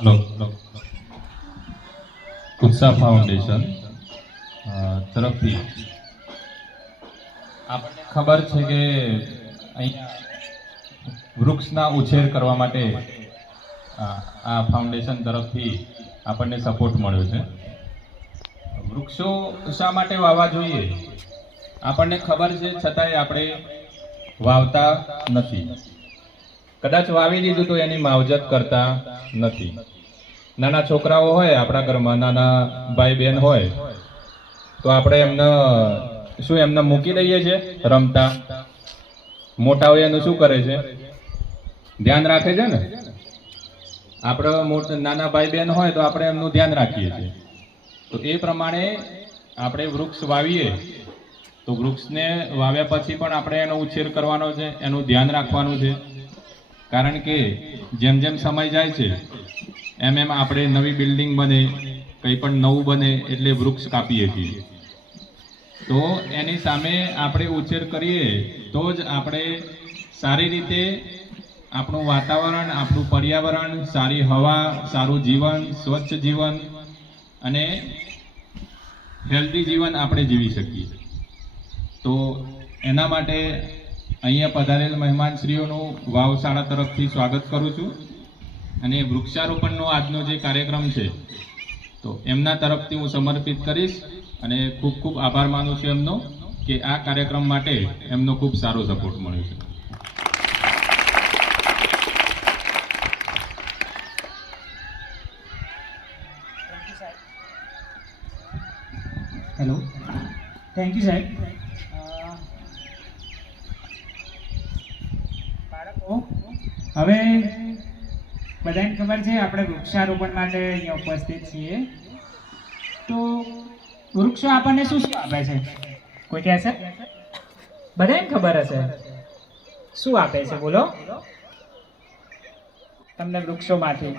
Hello, ઉત્સાહ foundation તરફથી આપણને ખબર છે કે અહીંયા વૃક્ષના ઉછેર કરવા માટે આ ફાઉન્ડેશન તરફથી આપણને સપોર્ટ મળ્યો છે. વૃક્ષો શા માટે વાવવા જોઈએ આપણને ખબર છે, છતાંય આપણે વાવતા નથી. કદાચ વાવી દીધું તો એની માવજત કરતા નથી. નાના છોકરાઓ હોય આપણા ઘરમાં, નાના ભાઈ બહેન હોય તો આપણે એમને મૂકી દઈએ છીએ રમતા. મોટા હોય એનું શું કરે છે? ધ્યાન રાખે છે ને. આપણે નાના ભાઈ બહેન હોય તો આપણે એમનું ધ્યાન રાખીએ છીએ. તો એ પ્રમાણે આપણે વૃક્ષ વાવીએ તો વૃક્ષને વાવ્યા પછી પણ આપણે એનો ઉછેર કરવાનો છે, એનું ધ્યાન રાખવાનું છે. કારણ કે જેમ જેમ સમય જાય છે એમ એમ આપણે નવી બિલ્ડિંગ બને, કંઈ પણ નવું બને એટલે વૃક્ષ કાપીએ છીએ. તો એની સામે આપણે ઉછેર કરીએ તો જ આપણે સારી રીતે આપણું વાતાવરણ, આપણું પર્યાવરણ, સારી હવા, સારું જીવન, સ્વચ્છ જીવન અને હેલ્ધી જીવન આપણે જીવી શકીએ. તો એના માટે અહીંયા પધારેલ મહેમાનશ્રીઓનું વાવશાળા તરફથી સ્વાગત કરું છું. અને વૃક્ષારોપણનો આજનો જે કાર્યક્રમ છે તો એમના તરફથી હું સમર્પિત કરીશ અને ખૂબ ખૂબ આભાર માનું છું એમનો કે આ કાર્યક્રમ માટે એમનો ખૂબ સારો સપોર્ટ મળ્યો છે. હેલો, થેન્ક યુ સાહેબ. બાળકો, હવે બધાને ખબર છે આપણે વૃક્ષારોપણ માટે અહીંયા ઉપસ્થિત છીએ. તો વૃક્ષો આપણને શું શું આપે છે? કોઈ કહેશે? બધાને ખબર હશે શું આપે છે, બોલો તમને વૃક્ષોમાંથી.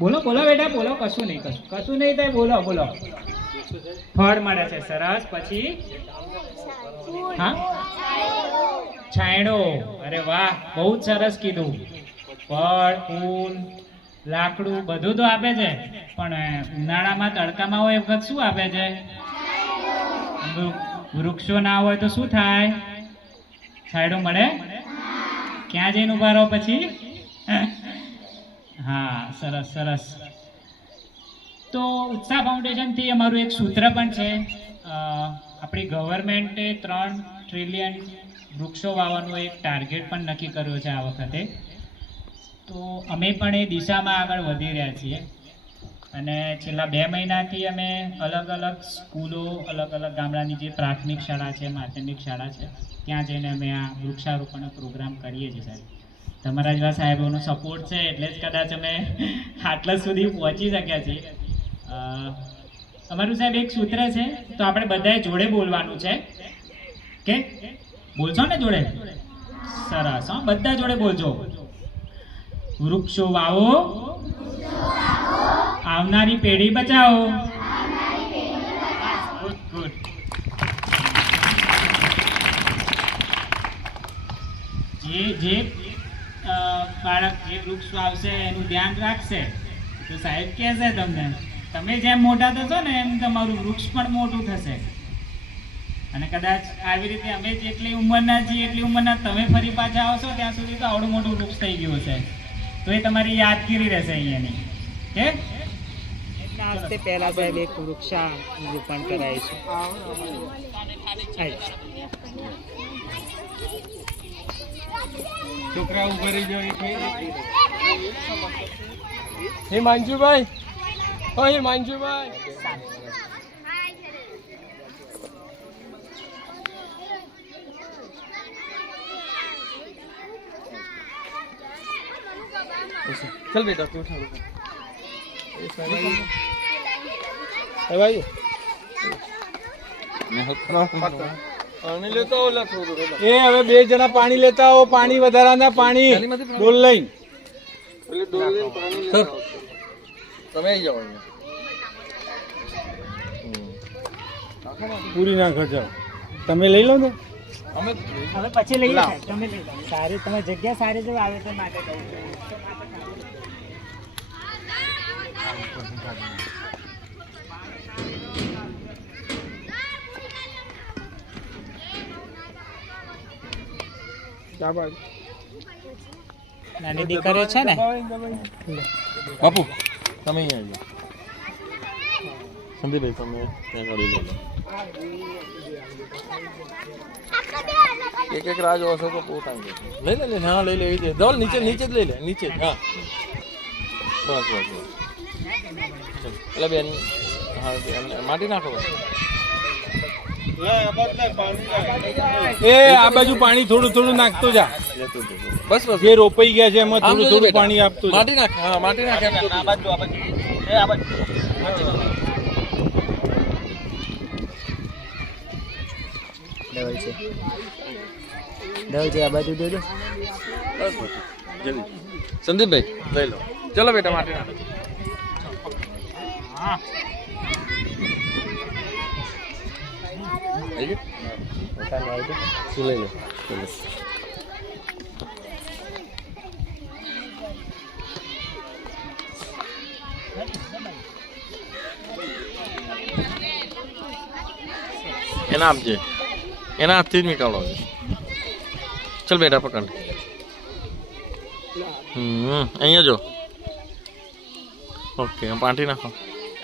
બોલો બોલો બેટા, બોલો. કશું નહીં થાય, બોલો બોલો. ફળ મળે છે, સરસ. પછી હા, છાંયડો. અરે વાહ, બહુ જ સરસ કીધું. ફળ, ફૂલ, લાકડું બધું તો આપે છે, પણ ઉનાળામાં તડકામાં હોય વખત શું આપે છે? વૃક્ષો ના હોય તો શું થાય? છાંયડો મળે. ક્યાં જઈને ઉભા રહો પછી? હા, સરસ સરસ. તો ઉત્સાહ ફાઉન્ડેશનથી અમારું એક સૂત્ર પણ છે. આપણી ગવર્મેન્ટે 3 ટ્રિલિયન વૃક્ષો વાવવાનો એક ટાર્ગેટ પણ નક્કી કર્યો છે આ વખતે. તો અમે પણ એ દિશામાં આગળ વધી રહ્યા છીએ. અને છેલ્લા 2 મહિનાથી અમે અલગ અલગ સ્કૂલો, અલગ અલગ ગામડાની જે પ્રાથમિક શાળા છે, માધ્યમિક શાળા છે, ત્યાં જઈને અમે આ વૃક્ષારોપણનો પ્રોગ્રામ કરીએ છીએ સાહેબ. તમારા જેવા સાહેબોનો સપોર્ટ છે એટલે જ કદાચ અમે આટલા સુધી પહોંચી શક્યા છીએ. અમારું સાહેબ એક સૂત્ર છે, તો આપણે બધાએ જોડે બોલવાનું છે. કે બોલશો ને જોડે? સરસ. હા, બધા જોડે બોલજો. વૃક્ષો વાવો, આવનારી પેઢી બચાવો. Good good. જે બાળક જે વૃક્ષ વાવશે એનું ધ્યાન રાખશે તો સાહેબ કહેશે તમને, તમે જેમ મોટા થશો ને એમ તમારું વૃક્ષ પણ મોટું થશે. અને કદાચ આવી રીતે અમે જેટલી ઉંમરના છીએ એટલી ઉંમરના તમે ફરી પાછા આવશો ત્યાં સુધી તો આવડું મોટું વૃક્ષ થઈ ગયું છે. તો એ તમારી યાદગીરી રહેશે અહીંયાની. કે નાસ્તે પહેલા સાહેબ એક વૃક્ષારોપણ કરાવીશું. છોકરા ઉભા રહી જાઓ. હે માંજુભાઈ, હે માંજુભાઈ. चल बेटा तू उठा भाई पानी लेता हो ए હવે 2 જણા પાણી લેતા હો. પાણી વધારાના પાણી ડોલ લઈને પાણી તમે આવી જાઓ. પૂરી ના ખર્ચો તમે લઈ લો ને. અમે પછી લઈ લો. તમે લઈ લો. સારી તમે જગ્યા સારી જો આવે તો માટે કહું છું. નાની દીકરીઓ છે ને બાપુ તમે અહીંયા આવજો સંદીપભાઈ તમે ત્યાં ગાડી લઈ લો એક રાહ જોવો છો તો બહુ ટાઈમ લઈ લે હા લઈ લે એવી રીતે ધોલ નીચે નીચે જ લઈ લે નીચે જ હા બસ બસ બસ એટલે બેન હા માટી નાખો એ આ બાજુ પાણી થોડું થોડું નાખતો જા બસ બસ જે રોપાઈ ગયા છે એમાં થોડું થોડું પાણી આપતું માટી નાખ હા માટી નાખ આ બાજુ આ બાજુ એ આ બાજુ દેવલજી આ બાજુ દે દો બસ બસ જલ્દી સંદીપભાઈ લઈ લો ચલો બેટા માટી નાખ શું લઈ લો એના આપજે એના હાથથી જ નીકાળો ચલ બેટા પકડ અહીંયા જો ઓકે પાટી નાખો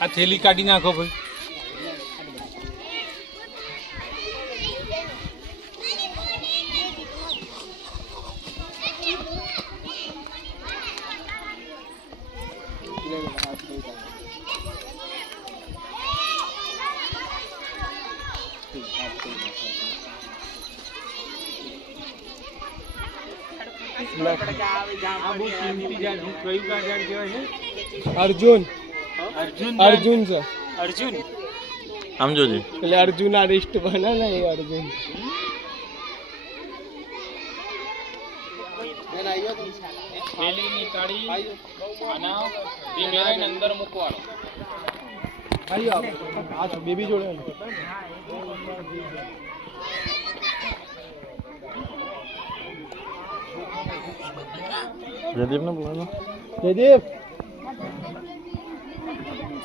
આ થેલી કાઢી નાખો ભાઈ અર્જુન અર્જુન છે અર્જુન આમ જોજે એટલે અર્જુન આ રિસ્ટ બને ને એ અર્જુન થેલી નીકાળી અને ધીમે અંદર મૂકવાનો આ તો બેબી જોડે જયદીપ ને બોલાવો જયદીપ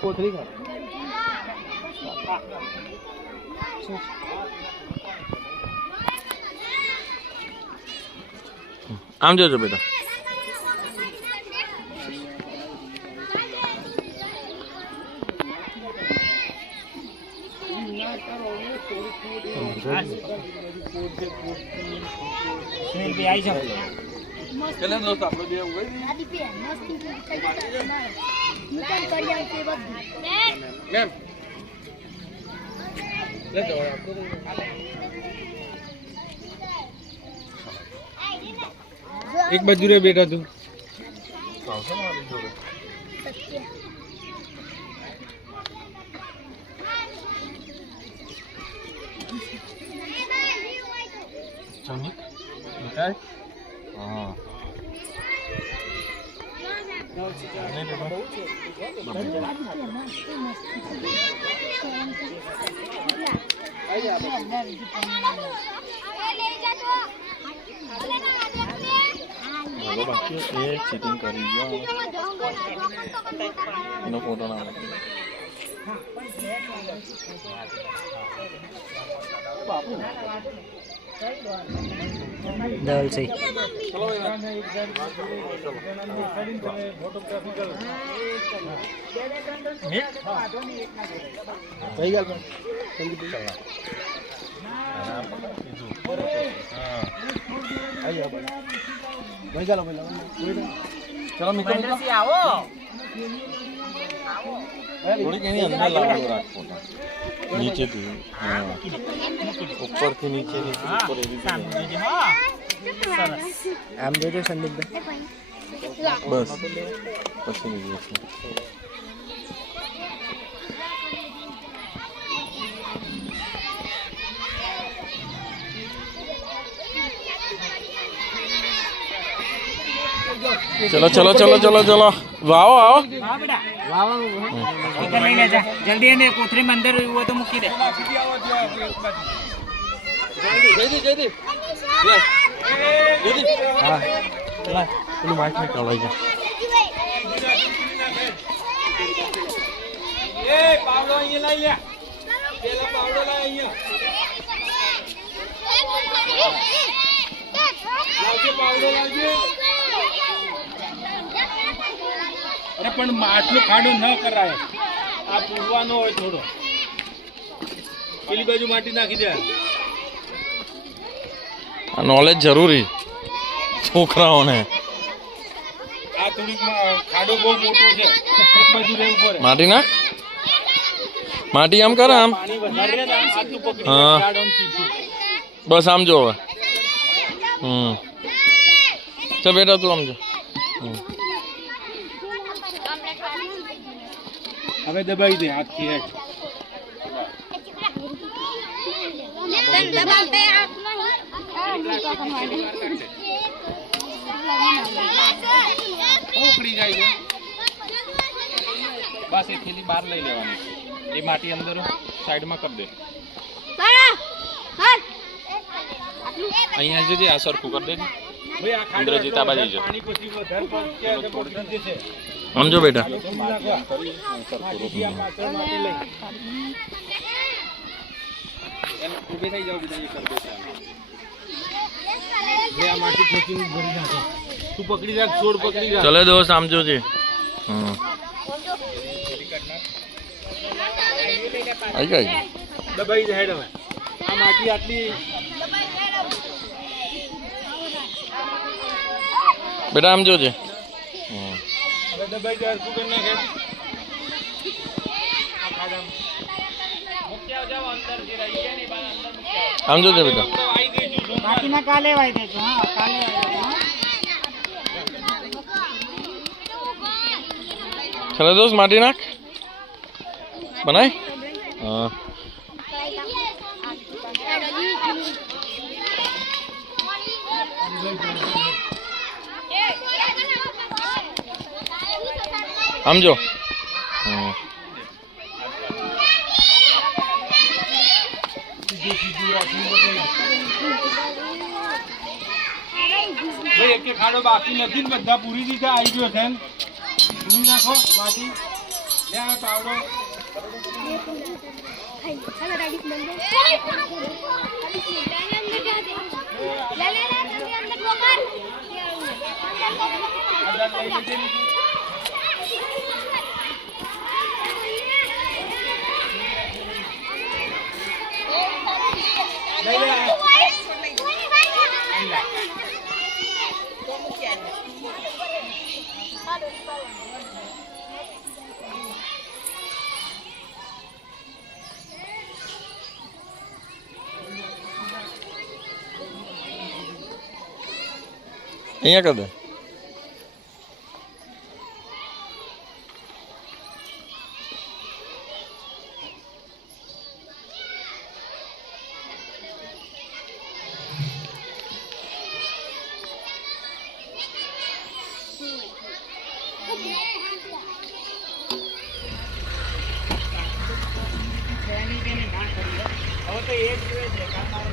કોથળી ખા આમ જોજો બેટા સુનિલભાઈ આવી જાઓ પેલા દોસ્ત આપણો જે હોય મેમ લે તો એક બાજુ રે બેટા તું હા બાકી એ ચીટિંગ કરી ગયો એનો ફોટો ના ધવલજી ચલો મિત્રો આવો થોડીક એની અંદર લાવવાનું રાખો નીચેથી હા ઉપરથી નીચે નીચે ઉપર એવી રીતે આમ જોજો સંદીપભાઈ બસ પછી નીકળે છે ચલો ચલો ચલો ચલો ચલો વાવો આવો લઈ લેજા જલ્દી એને કોથળીમાં અંદર હોય તો મૂકી દે જયદીપ હા પેલું માઇક ને કલાઈ જાય એ પાવડો અહીંયા લઈ લે. પેલા પાવડો લાય અહીંયા. લાવજે પાવડો લાવજે. અરે પણ આટલો ખાડો ન કરાય. આ પૂરવાનો હોય થોડો. પેલી બાજુ માટી નાખી દે. આ નોલેજ જરૂરી છોકરાઓને. આ થોડીક ખાડો બહુ મોટો છે. એક બાજુ રહેવું પડે. માટી નાખ. માટી આમ કરે આમ. પાણી વધારે રહે ને આટલું પકડી હા. ઝાડ આમ સીધું. બસ આમ જો હવે. ચાલ બેટા તું આમ જો. હવે દબાઈ દે હાથથી હેઠ. ઉકળી જાય છે. બસ એ થેલી બહાર લઈ લેવાની. એ માટી અંદર સાઈડમાં કરી દે. અહીંયા જજે, આ સરખું કરી દેજે. ભાઈ આ ખાડો ઇન્દ્રજીત આ બાજુ જો. પાણી પછી વધારે પડશે એટલે પડશે છે. આમ જો બેટા. થોડું નાખવા. માટીથી આ પાછળ માટી લઈ. ઊભી થઈ જાવ બધા, એ કરી દે. બે આ માટી ખેંચીને ભરી નાખો. તું પકડી રાખ, છોડ પકડી રાખ. ચલે દોસ્ત આમ જોજે. આઈ ગઈ. દબાઈ જાય હવે. આ માટી આટલી બેટા આમ જોજે. હવે દબાઈ જાય શું કરી નાખે. આમ જોજે બેટા. આવી ગઈ છું. બાકીના કાલે વાઈ દેજો. હા કાલે વાઈ દેજો. ચલે દોસ્ત માટી નાખ. બનાય. હા. આમ જો. ભાઈ એક ખાડો બાકી નથી ને બધા પૂરી રીતે આવી ગયો છે. પૂરી નાખો માટી. લે આ પાવડો. લઈ લે. અહીંયા કર દે. હવે તો એ જ જોઈએ છે. કામ મારે